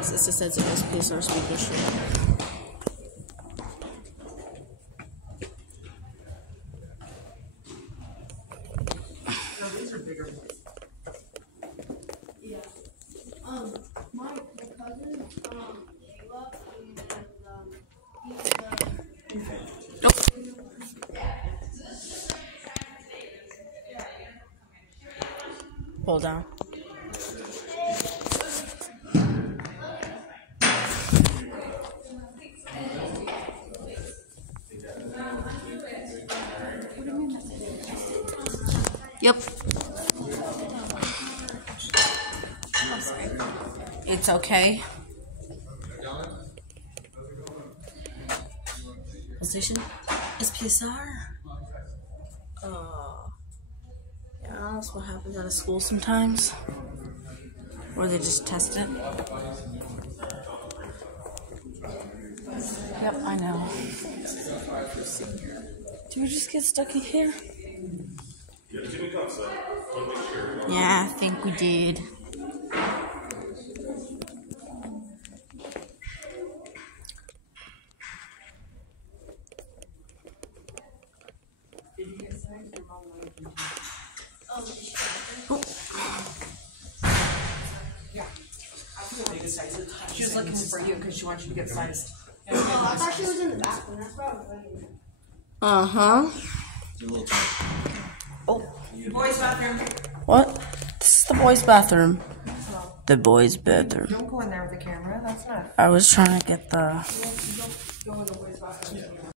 It's a sensitive SPSR speaker strap. No, these are bigger. Yeah. My cousin, Kayla, he's Pull down. Yep. It's okay. Position SPSR. Yeah, that's what happens out of school sometimes, where they just test it. Yep, I know. Do we just get stuck in here? Yeah, I think we did. Yeah. I feel the biggest size. She was looking for you because she wants you to get sized. I thought she was in the bathroom. That's why I was waiting. Oh. The boys' bathroom. What? This is the boys' bathroom. The boys' bathroom. Don't go in there with the camera. That's not. I was trying to get the... Go in the way.